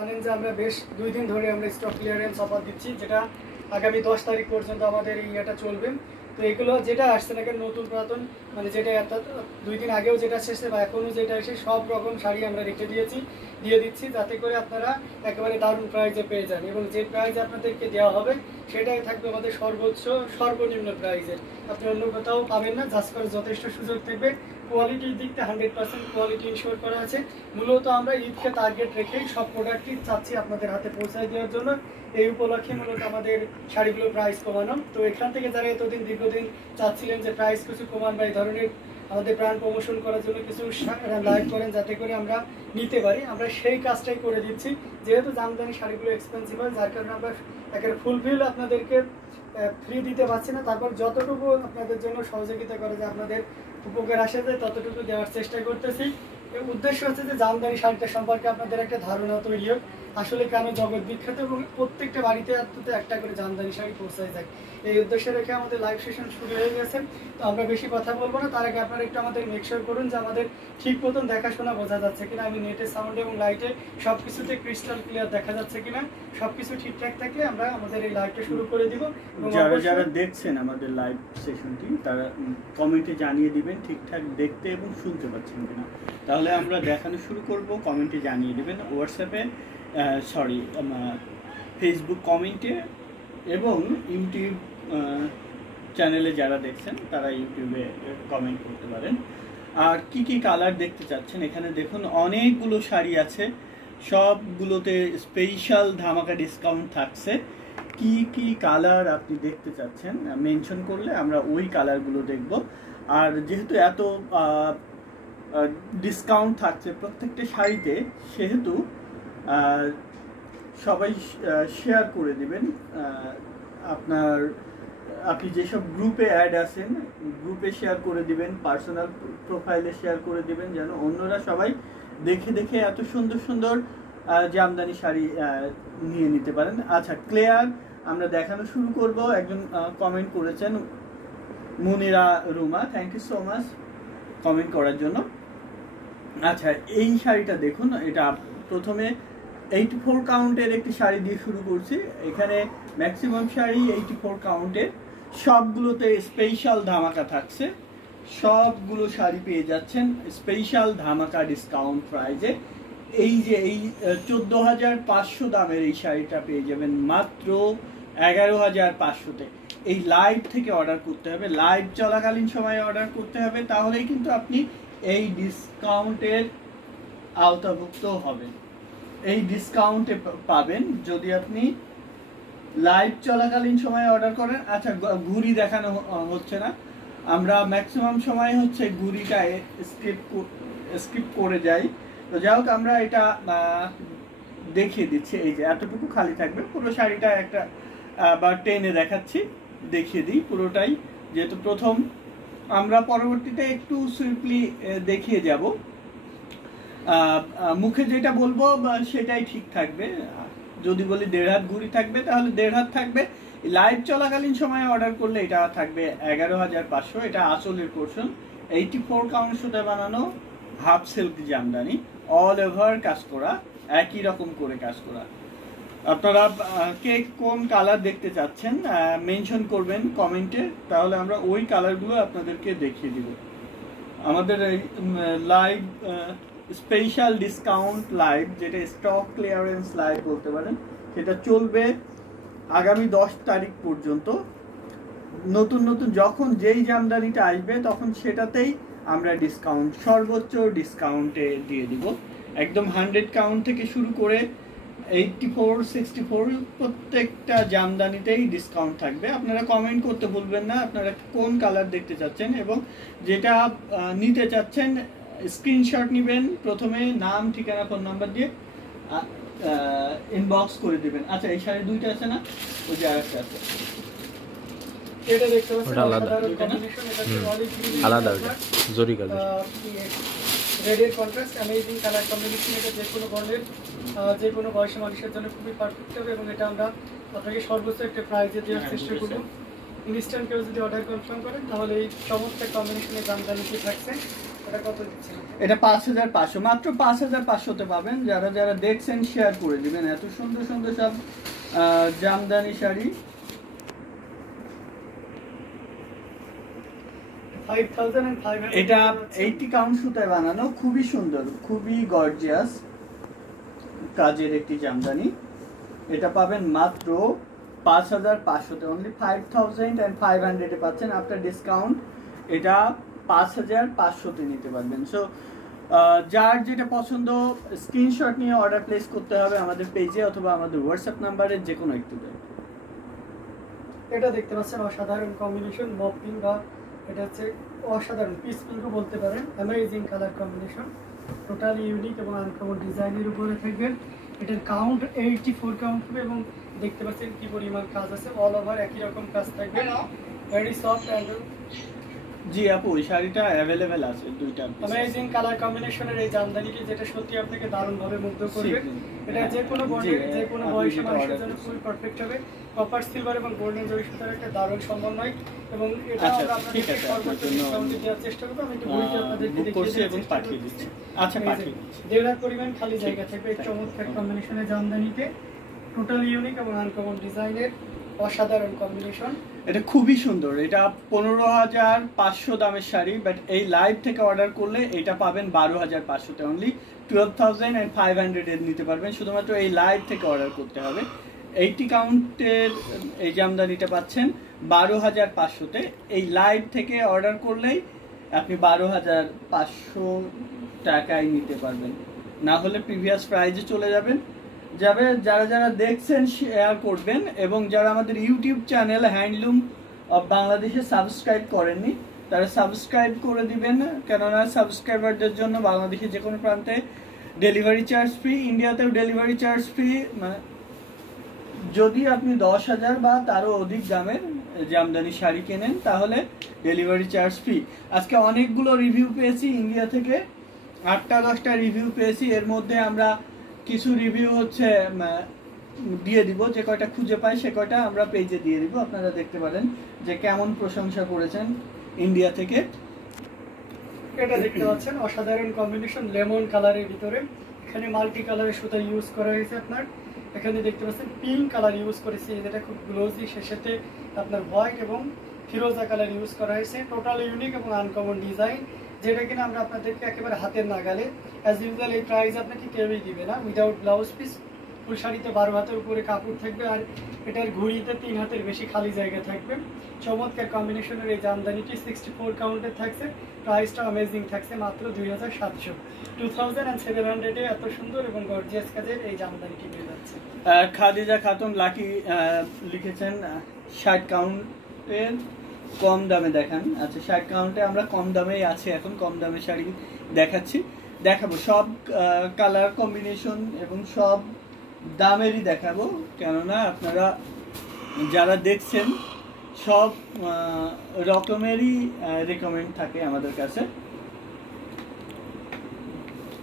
জানেন যে আমরা বেশ 2 দিন ধরে আমরা স্টক ক্লিয়ারেন্স অফার দিচ্ছি, যেটা আগামী 10 তারিখ পর্যন্ত আমাদের এই ইয়েটা চলবে। তো এগুলো যেটা আসছে না, নতুন পুরাতন মানে যেটা 2 দিন আগেও যেটা শেষে বা এখনও যেটা এসে সব রকম শাড়ি আমরা রেখে দিয়ে দিচ্ছি, যাতে করে আপনারা একেবারে দারুণ প্রাইজে পেয়ে যান। এবং যে প্রাইজ আপনাদেরকে দেওয়া হবে সেটাই থাকবে আমাদের সর্বনিম্ন প্রাইজে, আপনি অন্য কোথাও পাবেন না। জাস্ট করে যথেষ্ট সুযোগ থাকবে। কোয়ালিটির দিক থেকে 100% কোয়ালিটি ইনশিওর করা আছে। মূলত আমরা ঈদকে টার্গেট রেখেই সব প্রোডাক্টই চাচ্ছি আপনাদের হাতে পৌঁছায় দেওয়ার জন্য। এই উপলক্ষে মূলত আমাদের শাড়িগুলোর প্রাইস কমানো। তো এখান থেকে যারা এতদিন দীর্ঘদিন চাচ্ছিলেন যে প্রাইস কিছু কমান বা এই ধরনের আমাদের ব্র্যান্ড প্রমোশন করার জন্য কিছু লাইভ করেন যাতে করে আমরা নিতে পারি, আমরা সেই কাজটাই করে দিচ্ছি। যেহেতু জামদানি শাড়িগুলো এক্সপেন্সিভ হয়, যার কারণে আমরা একেবারে ফুলফিল আপনাদেরকে ফ্রি দিতে পারছি না। তারপর যতটুকু আপনাদের জন্য সহযোগিতা করে যে আপনাদের উপকার আসে যায় ততটুকু দেওয়ার চেষ্টা করতেছি। এর উদ্দেশ্য হচ্ছে যে জামদানি শাড়িটা সম্পর্কে আপনাদের একটা ধারণা তৈরি হোক, আসলে কেন জগৎ বিখ্যাত এবং প্রত্যেকটা বাড়িতে একটা করে জামদানি শাড়ি পৌঁছায় যায়। এই উদ্দেশ্যে রেখে আমাদের লাইভ সেশন শুরু হয়ে গেছে। তো আমরা বেশি কথা বলবো না, তার আগে আপনারা একটু আমাদের মেকশিওর করুন যে আমাদের ঠিক মতন দেখাশোনা বোঝা যাচ্ছে কিনা। আমি নেটে সাউন্ড এবং লাইটে সব কিছুতে ক্রিস্টাল ক্লিয়ার দেখা যাচ্ছে কিনা। সব কিছু ঠিকঠাক থাকলে আমরা আমাদের এই লাইভটা শুরু করে দিব। যারা দেখছেন আমাদের লাইভ সেশনটি তারা কমেন্টে জানিয়ে দিবেন ঠিকঠাক দেখতে এবং শুনতে পাচ্ছেন কিনা, তাহলে আমরা দেখানো শুরু করব। কমেন্টে জানিয়ে দিবেন, হোয়াটসঅ্যাপে ফেসবুক কমেন্টে এবং ইউটিউব চ্যানেলে যারা দেখছেন তারা ইউটিউবে কমেন্ট করতে পারেন। আর কি কি কালার দেখতে চাচ্ছেন এখানে দেখুন, অনেকগুলো শাড়ি আছে, সবগুলোতে স্পেশাল ধামাকা ডিসকাউন্ট থাকছে। কি কি কালার আপনি দেখতে চাচ্ছেন মেনশন করলে আমরা ওই কালারগুলো দেখব। আর যেহেতু এত ডিসকাউন্ট থাকছে প্রত্যেকটা শাড়িতে, সেহেতু সবাই শেয়ার করে দিবেন। আপনি যেসব গ্রুপে অ্যাড আছেন গ্রুপে শেয়ার করে দিবেন, পার্সোনাল প্রোফাইলে শেয়ার করে দিবেন, যেন অন্যরা সবাই দেখে দেখে এত সুন্দর সুন্দর জামদানি শাড়ি নিয়ে নিতে পারেন। আচ্ছা, ক্লিয়ার আমরা দেখানো শুরু করব। একজন কমেন্ট করেছেন, Munira Ruma, thank you so much comment করার জন্য। আচ্ছা, এই শাড়িটা দেখুন, এটা প্রথমে 84 কাউন্টের একটি শাড়ি দিয়ে শুরু করছি। এখানে ম্যাক্সিমাম শাড়ি 84 কাউন্টের, সবগুলোতে স্পেশাল ধামাকা থাকছে। সবগুলো শাড়ি পেয়ে যাচ্ছেন স্পেশাল ধামাকা ডিসকাউন্ট প্রাইজে। এই যে এই 14,500 দামের এই শাড়িটা পেয়ে যাবেন মাত্র 11,500-তে। এই লাইভ থেকে অর্ডার করতে হবে, লাইভ চলাকালীন সময়ে অর্ডার করতে হবে, তাহলেই কিন্তু আপনি এই ডিসকাউন্টের আওতাভুক্ত হবেন। এই ডিসকাউন্টে পাবেন যদি আপনি লাইভ চলাকালীন সময়ে অর্ডার করেন। আচ্ছা, ঘুড়ি দেখানো হচ্ছে না, আমরা ম্যাক্সিমাম সময় হচ্ছে ঘুড়িটা স্কিপ করে যাই। তো যাই হোক, আমরা এটা দেখিয়ে দিচ্ছি। এই যে এতটুকু খালি থাকবে, পুরো শাড়িটা একটা বা টেনে দেখাচ্ছি, দেখিয়ে দিই পুরোটাই, যেহেতু প্রথম। আমরা পরবর্তীতে একটু সুইফটলি দেখিয়ে যাব, মুখে যেটা বলবো সেটাই ঠিক থাকবে। যদি বলি 1.5 হাত ঘুড়ি থাকবে তাহলে 1.5 হাত থাকবে। লাইভ চলাকালীন সময়ে অর্ডার করলে এটা থাকবে 11,500। এটা আসলের পোর্শন, 84 কাউন্ট সুতা বানানো half silk Jamdani, all over কাজ করা, একই রকম করে কাজ করা। আপনারা কে কোন কালার দেখতে চাচ্ছেন মেনশন করবেন কমেন্টে, তাহলে আমরা ওই কালারগুলো আপনাদেরকে দেখিয়ে দিব। আমাদের লাইভ স্পেশাল ডিসকাউন্ট লাইভ, যেটা স্টক ক্লিয়ারেন্স লাইভ বলতে পারেন, সেটা চলবে আগামী 10 তারিখ পর্যন্ত। নতুন নতুন যখন যেই জামদানিটা আসবে তখন সেটাতেই আমরা ডিসকাউন্ট, সর্বোচ্চ ডিসকাউন্টে দিয়ে দিব। একদম 100 কাউন্ট থেকে শুরু করে 84, 64 প্রত্যেকটা জামদানিতেই ডিসকাউন্ট থাকবে। আপনারা কমেন্ট করতে ভুলবেন না আপনারা কোন কালার দেখতে চাচ্ছেন, এবং যেটা নিতে চাচ্ছেন স্ক্রিনশট নেবেন, প্রথমে নাম, ঠিকানা, ফোন নাম্বার দিয়ে ইনবক্স করে দিবেন। আচ্ছা, এই শাড়ি দুইটা আছে না, ওই যে আরেকটা আছে, এটা দেখতে পাচ্ছেন আলাদা জরি কালার, রেডের কন্ট্রাস্ট, অ্যামেজিং কালার কম্বিনেশন। এটা যে কোনো বর্ণের যে কোনো বয়সের মানুষের জন্য খুবই পারফেক্ট হবে, এবং এটা আমরা আপনাকে সর্বোচ্চ একটা প্রাইজে দেওয়ার চেষ্টা করব। ইনস্ট্যান্ট কেউ যদি অর্ডার কনফার্ম করেন তাহলে এই চমৎকার কম্বিনেশনের জামদানিটি থাকছে। এটা কত দিচ্ছেন? এটা 5500, মাত্র 5500-তে পাবেন। যারা যারা দেখছেন শেয়ার করে দিবেন। এত সুন্দর সুন্দর সব জামদানি শাড়ি। 5500 এটা 80 কাউন্ট সুতায় বানানো, খুবই সুন্দর, খুবই গর্জিয়াস কাজের একটি জামদানি। এটা পাবেন মাত্র 5500-তে, অনলি 5500 পাচ্ছেন। আফটার ডিসকাউন্ট এটা 5500-তে নিতে পারবেন। সো যার যেটা পছন্দ স্ক্রিনশট নিয়ে অর্ডার প্লেস করতে হবে আমাদের পেজে অথবা আমাদের হোয়াটসঅ্যাপ নাম্বারে, যে কোনো একটু দেয়। এটা দেখতে পাচ্ছেন অসাধারণ কম্বিনেশন, মপ পিঙ্ক বা এটা হচ্ছে অসাধারণ পিস পিঙ্কও বলতে পারেন। Amazing colour combination, totally unique এবং আনকমন ডিজাইনের উপরে থাকবেন। এটার কাউন্ট 84 কাউন্ট হবে এবং দেখতে পাচ্ছেন কি পরিমাণ কাজ আছে, অল ওভার একই রকম কাজ থাকবে। ভেরি সফট অ্যান্ড জি আপু, এই শাড়িটা অ্যাভেলেবেল আছে দুইটা। অ্যামেজিং কালার কম্বিনেশনের এই জামদানিটি যেটা সত্যি আপনাকে দারুণভাবে মুগ্ধ করবে। এটা যে কোনো বডির যে কোনো বয়সী মানুষের জন্য খুবই পারফেক্ট হবে। কপার সিলভার এবং গোল্ডেন জরি সুতার একটা দারুণ সমন্বয় এবং এটা আমরা আপনাদেরকে সর্বোচ্চ ডিসকাউন্টে দেওয়ার চেষ্টা করব। আমি একটু বইতে আপনাদেরকে দেখিয়ে এবং পাঠিয়ে দিচ্ছি। আচ্ছা, পাঠিয়ে দিচ্ছি। 1.5 লাখ পরিমাণ খালি জায়গা থাকবে এই চমৎকার কম্বিনেশনের জামদানিতে। টোটালি ইউনিক এবং আনকমন ডিজাইনের অসাধারণ কম্বিনেশন। এটা খুবই সুন্দর। এটা 15,500 দামের শাড়ি, বাট এই লাইভ থেকে অর্ডার করলে এটা পাবেন 12,500-তে, অনলি 12,500 নিতে পারবেন। শুধুমাত্র এই লাইভ থেকে অর্ডার করতে হবে। 80 কাউন্টের এই জামদানিটা পাচ্ছেন 12,500-তে। এই লাইভ থেকে অর্ডার করলেই আপনি 12,500 টাকায় নিতে পারবেন, না হলে প্রিভিয়াস প্রাইজে চলে যাবেন। যারা যারা দেখছেন শেয়ার করবেন এবং যারা আমাদের ইউটিউব চ্যানেল হ্যান্ডলুম অফ বাংলাদেশে সাবস্ক্রাইব করেননি তারা সাবস্ক্রাইব করে দিবেন, কেননা সাবস্ক্রাইবারদের জন্য বাংলাদেশে যে কোনো প্রান্তে ডেলিভারি চার্জ ফ্রি, ইন্ডিয়াতেও ডেলিভারি চার্জ ফ্রি। মানে যদি আপনি 10,000 বা তারও অধিক দামের জামদানি শাড়ি কেনেন তাহলে ডেলিভারি চার্জ ফ্রি। আজকে অনেকগুলো রিভিউ পেয়েছি ইন্ডিয়া থেকে, 8টা-10টা রিভিউ পেয়েছি। এর মধ্যে আমরা কিছু রিভিউ হচ্ছে দিয়ে দিব, যে কয়টা খুঁজে পাই সে কয়টা আমরা পেজে দিয়ে দিব। আপনারা দেখতে পারেন যে কেমন প্রশংসা করেছেন ইন্ডিয়া থেকে। এটা দেখতে পাচ্ছেন অসাধারণ কম্বিনেশন লেমন কালারের ভিতরে। এখানে মাল্টি কালারের সুতা ইউজ করা হয়েছে আপনার। এখানে দেখতে পাচ্ছেন পিঙ্ক কালার ইউজ করেছি, যেটা খুব গ্লোজি, সে সাথে আপনার হোয়াইট এবং ফিরোজা কালার ইউজ করা হয়েছে। টোটাল ইউনিক এবং আনকমন ডিজাইন, যেটা কিনা আমরা আপনাদেরকে একেবারে হাতের নাগালে। অ্যাজ ইউজুয়াল এই প্রাইস আপনাকে কেউই দিবে না উইদাউট ব্লাউজ পিস। ফুল শাড়িতে 12 হাতের উপরে কাপড় থাকবে আর এটার ঘুড়িতে 3 হাতের বেশি খালি জায়গা থাকবে। চমৎকার কম্বিনেশনের এই জামদানিটি 64 কাউন্টের থাকছে। প্রাইসটা অ্যামেজিং থাকছে মাত্র 2,700। 2,700-এ এত সুন্দর এবং গর্জিয়াস কাজের এই জামদানিটি পেয়ে যাচ্ছে। খাদিজা খাতুন লাকি লিখেছেন 60 কাউন্টের কম দামে দেখান। আচ্ছা, 60 কাউন্টে আমরা কম দামেই আছে, এখন কম দামে শাড়ি দেখাবো সব কালার কম্বিনেশন এবং সব দামেরই দেখাবো, কেননা আপনারা যারা দেখছেন সব রকমেরই রেকমেন্ড থাকে আমাদের কাছে।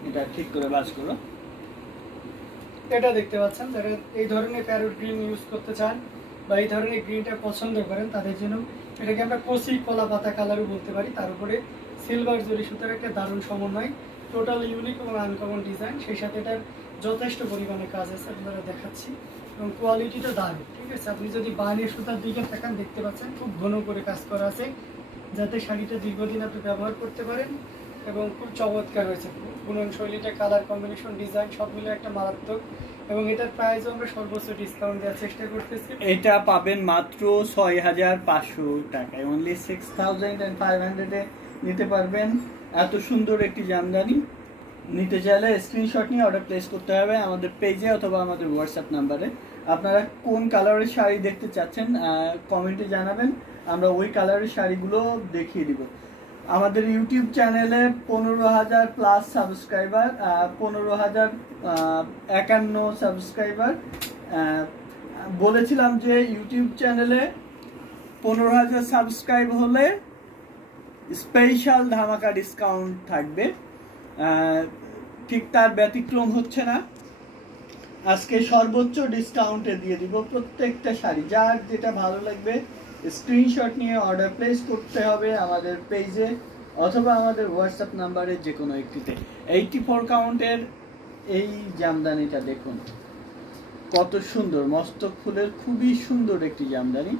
এটা ঠিক করে বাজ করো। এটা দেখতে পাচ্ছেন যারা এই ধরনের প্যারট গ্রিন ইউজ করতে চান বা এই ধরনের গ্রিনটা পছন্দ করেন তাদের জন্য এটাকে আমরা কচি কলা পাতা কালারও বলতে পারি। তার উপরে সিলভার জরি সুতার একটা দারুণ সমন্বয়, টোটাল ইউনিক এবং আনকমন ডিজাইন, সেই সাথে এটার যথেষ্ট পরিমাণে কাজ আছে, আপনারা দেখাচ্ছি। এবং কোয়ালিটিটা দারুণ, ঠিক আছে। আপনি যদি বানিয়ে সুতার দিকে তাকান দেখতে পাচ্ছেন খুব ঘন করে কাজ করা আছে, যাতে শাড়িটা দীর্ঘদিন আপনি ব্যবহার করতে পারেন। এবং খুব চমৎকার হয়েছে বুনন শৈলীটা, কালার কম্বিনেশন, ডিজাইন সবগুলো একটা মারাত্মক। এবং এটার প্রাইসও আমরা সর্বোচ্চ ডিসকাউন্ট দেওয়ার চেষ্টা করতেছি। এটা পাবেন মাত্র 6,500 টাকায়, অনলি 6,500-এ নিতে পারবেন। এত সুন্দর একটি জামদানি নিতে চাইলে স্ক্রিনশট নিয়ে অর্ডার প্লেস করতে হবে আমাদের পেজে অথবা আমাদের হোয়াটসঅ্যাপ নাম্বারে। আপনারা কোন কালারের শাড়ি দেখতে চাচ্ছেন কমেন্টে জানাবেন, আমরা ওই কালারের শাড়িগুলো দেখিয়ে দিব। আমাদের ইউটিউব চ্যানেলে 15,000 প্লাস সাবস্ক্রাইবার, 15,051 সাবস্ক্রাইবার। বলেছিলাম যে ইউটিউব চ্যানেলে 15,000 সাবস্ক্রাইব হলে স্পেশাল ধামাকা ডিসকাউন্ট থাকবে, ঠিক তার ব্যতিক্রম হচ্ছে না। আজকে সর্বোচ্চ ডিসকাউন্টে দিয়ে দিব প্রত্যেকটা শাড়ি। যার যেটা ভালো লাগবে স্ক্রিনশট নিয়ে অর্ডার প্লেস করতে হবে আমাদের পেজে অথবা আমাদের হোয়াটসঅ্যাপ নাম্বারে যে কোনো একটিতে। 84 কাউন্টের এই জামদানিটা দেখুন কত সুন্দর, মস্তক ফুলের খুবই সুন্দর একটি জামদানি,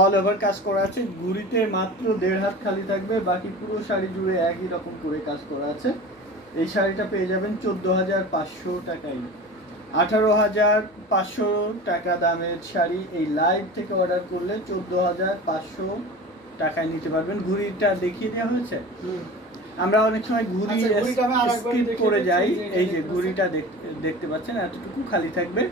অল ওভার কাজ করা আছে। গুড়িতে মাত্র 1.5 হাত খালি থাকবে, বাকি পুরো শাড়ি জুড়ে একই রকম করে কাজ করা আছে। এই শাড়িটা পেয়ে যাবেন 14,500 টাকায়। 18,500 টাকা দামের শাড়ি এই লাইভ থেকে অর্ডার করলে 14,500 টাকায় নিতে পারবেন। ঘুড়িটা দেখিয়ে দেওয়া হয়েছে। আমরা অনেক সময় ঘুড়ি স্কিপ করে যাই, এই যে ঘুড়িটা দেখতে পাচ্ছেন, এতটুকু খালি থাকবে।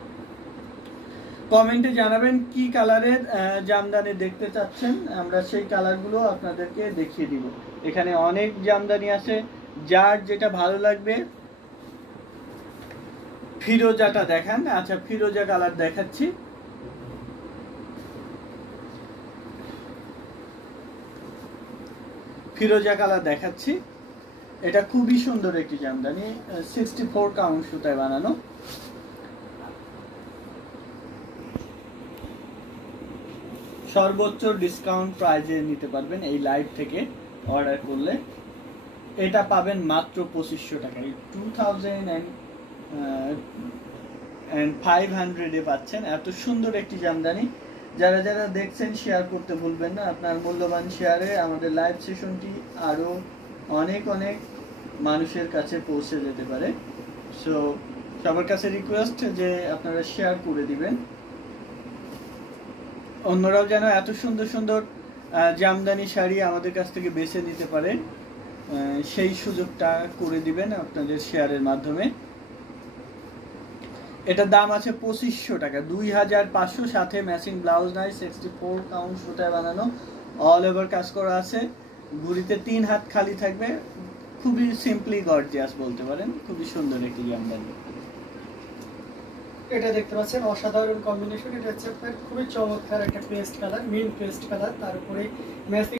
কমেন্টে জানাবেন কি কালারের জামদানি দেখতে চাচ্ছেন, আমরা সেই কালারগুলো আপনাদেরকে দেখিয়ে দিব। এখানে অনেক জামদানি আছে, যার যেটা ভালো লাগবে। ফিরোজাটা দেখান। আচ্ছা, ফিরোজা কালার দেখাচ্ছি। ফিরোজা কালার দেখাচ্ছি, এটা খুবই সুন্দর একটি জামদানি, 64 কাউন্ট সুতায় বানানো। সর্বোচ্চ ডিসকাউন্ট প্রাইজে নিতে পারবেন এই লাইভ থেকে অর্ডার করলে। এটা পাবেন মাত্র 2500 টাকায়, 2500 পাচ্ছেন। এত সুন্দর একটি জামদানি। যারা যারা দেখছেন শেয়ার করতে ভুলবেন না, আপনার মূল্যবান শেয়ারে আমাদের লাইভ সেশনটি আরো অনেক অনেক মানুষের কাছে পৌঁছে যেতে পারে। সো সবার কাছে রিকোয়েস্ট যে আপনারা শেয়ার করে দিবেন, অন্যরাও যেন এত সুন্দর সুন্দর জামদানি শাড়ি আমাদের কাছ থেকে বেছে নিতে পারে, সেই সুযোগটা করে দিবেন আপনাদের শেয়ারের মাধ্যমে। এটার দাম আছে 2500 টাকা, 2500, সাথে ম্যাচিং ব্লাউজ নাই, 64 কাউন্ট সুতায় বানানো, অল ওভার কাজ করা আছে। ঘুড়িতে 3 হাত খালি থাকবে, খুবই সিম্পলি গর্জিয়াস বলতে পারেন, খুবই সুন্দর একটি জামদানি। এটা দেখতে পাচ্ছেন অসাধারণ কম্বিনেশন। এটা হচ্ছে খুবই চমৎকার একটা paste colour, mint paste colour, তার উপরে ম্যাচিং